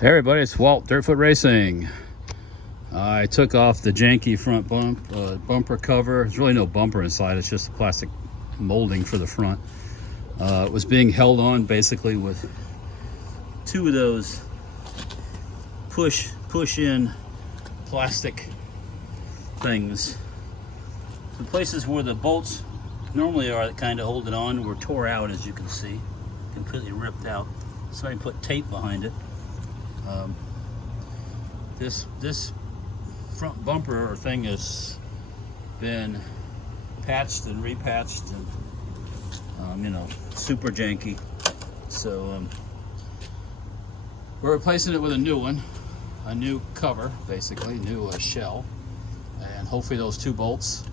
Hey everybody, it's Walt, Dirtfoot Racing. I took off the janky front bumper cover. There's really no bumper inside, it's just a plastic molding for the front. It was being held on basically with two of those push-in plastic things. The places where the bolts normally are that kind of hold it on were tore out, as you can see, completely ripped out. So I put tape behind it. This front bumper or thing has been patched and repatched and you know, super janky. So we're replacing it with a new one, a new cover, basically new shell, and hopefully those two bolts,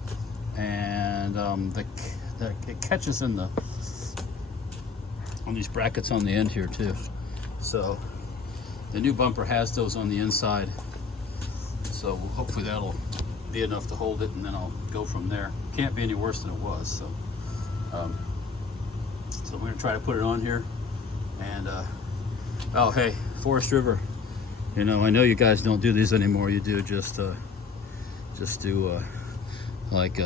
and it catches in on these brackets on the end here too. So the new bumper has those on the inside, so hopefully that'll be enough to hold it, and then I'll go from there. Can't be any worse than it was. So so we're gonna try to put it on here. And oh hey, Forest River, you know, I know you guys don't do these anymore. You do just do like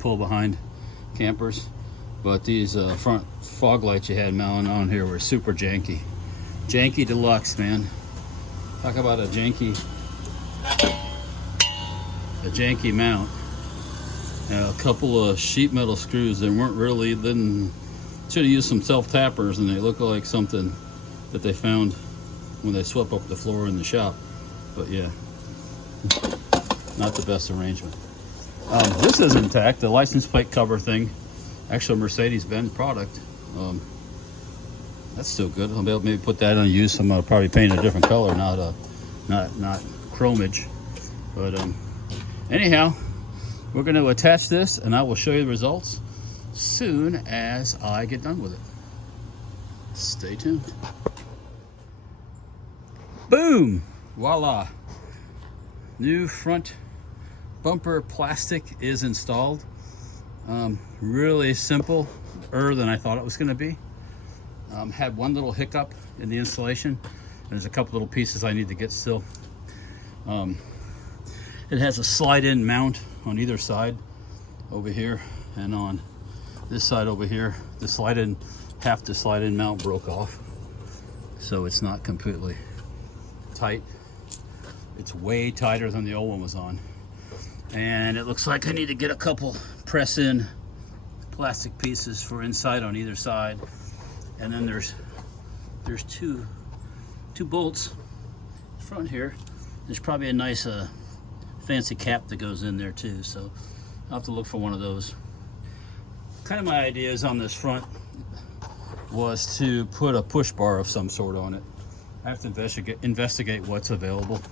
pull behind campers, but these front fog lights you had mounted on here were super janky deluxe, man. Talk about a janky mount. A couple of sheet metal screws that weren't really, should have used some self-tappers, and they look like something that they found when they swept up the floor in the shop. But yeah, not the best arrangement. This is intact, the license plate cover thing, actually a Mercedes-Benz product. That's still good. I'll be able to maybe put that on use. I'm gonna probably paint a different color, not chromage. But anyhow, we're going to attach this, and I will show you the results soon as I get done with it. Stay tuned. Boom! Voila! New front bumper plastic is installed. Really simple, than I thought it was going to be. Had one little hiccup in the installation. There's a couple little pieces I need to get still. It has a slide-in mount on either side over here, and on this side over here, half the slide-in mount broke off, so it's not completely tight. It's way tighter than the old one was on, and it looks like I need to get a couple press-in plastic pieces for inside on either side. And then there's two bolts front here. There's probably a nice fancy cap that goes in there too, so I'll have to look for one of those. Kind of my ideas on this front was to put a push bar of some sort on it. I have to investigate what's available.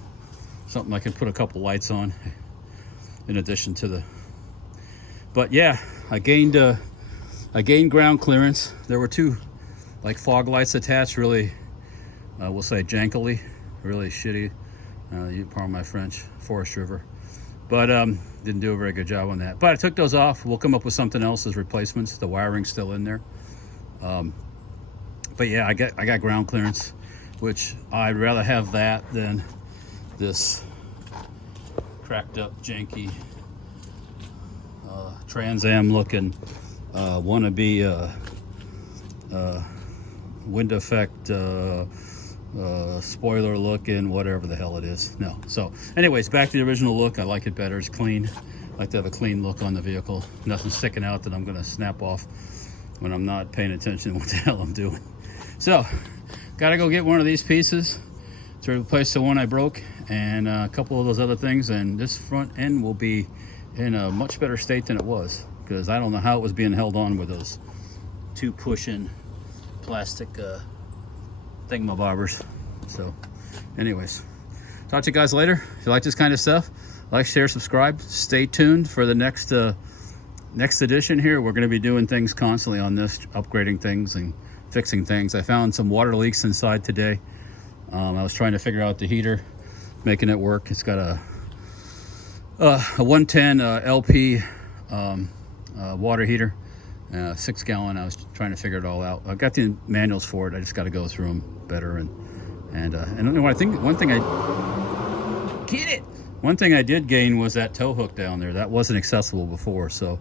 Something I can put a couple lights on in addition to the, but yeah, I gained ground clearance. There were two like fog lights attached, really, we'll say jankily, really shitty. You pardon my French, Forest River. But didn't do a very good job on that. But I took those off. We'll come up with something else as replacements. The wiring's still in there. But yeah, I got ground clearance, which I'd rather have that than this cracked up, janky, Trans Am looking wannabe wind effect spoiler looking, whatever the hell it is. No. So anyways, back to the original look. I like it better. It's clean. I like to have a clean look on the vehicle. Nothing sticking out that I'm going to snap off when I'm not paying attention to what the hell I'm doing. So got to go get one of these pieces to replace the one I broke, and a couple of those other things, and this front end will be in a much better state than it was, because I don't know how it was being held on with those two push-in plastic thingamabobbers. So anyways, talk to you guys later. If you like this kind of stuff, like, share, subscribe. Stay tuned for the next edition here. We're going to be doing things constantly on this, upgrading things and fixing things. I found some water leaks inside today. I was trying to figure out the heater, making it work. It's got a 110 LP water heater, 6 gallon. I was trying to figure it all out. I got the manuals for it. I just got to go through them better and And I think one thing I did gain was that tow hook down there. That wasn't accessible before, so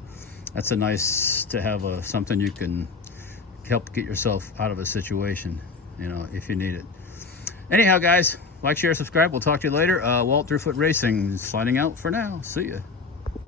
that's a nice to have something you can help get yourself out of a situation, you know, if you need it. Anyhow, guys, like, share, subscribe. We'll talk to you later. Walt Deerfoot Racing signing out for now. See ya.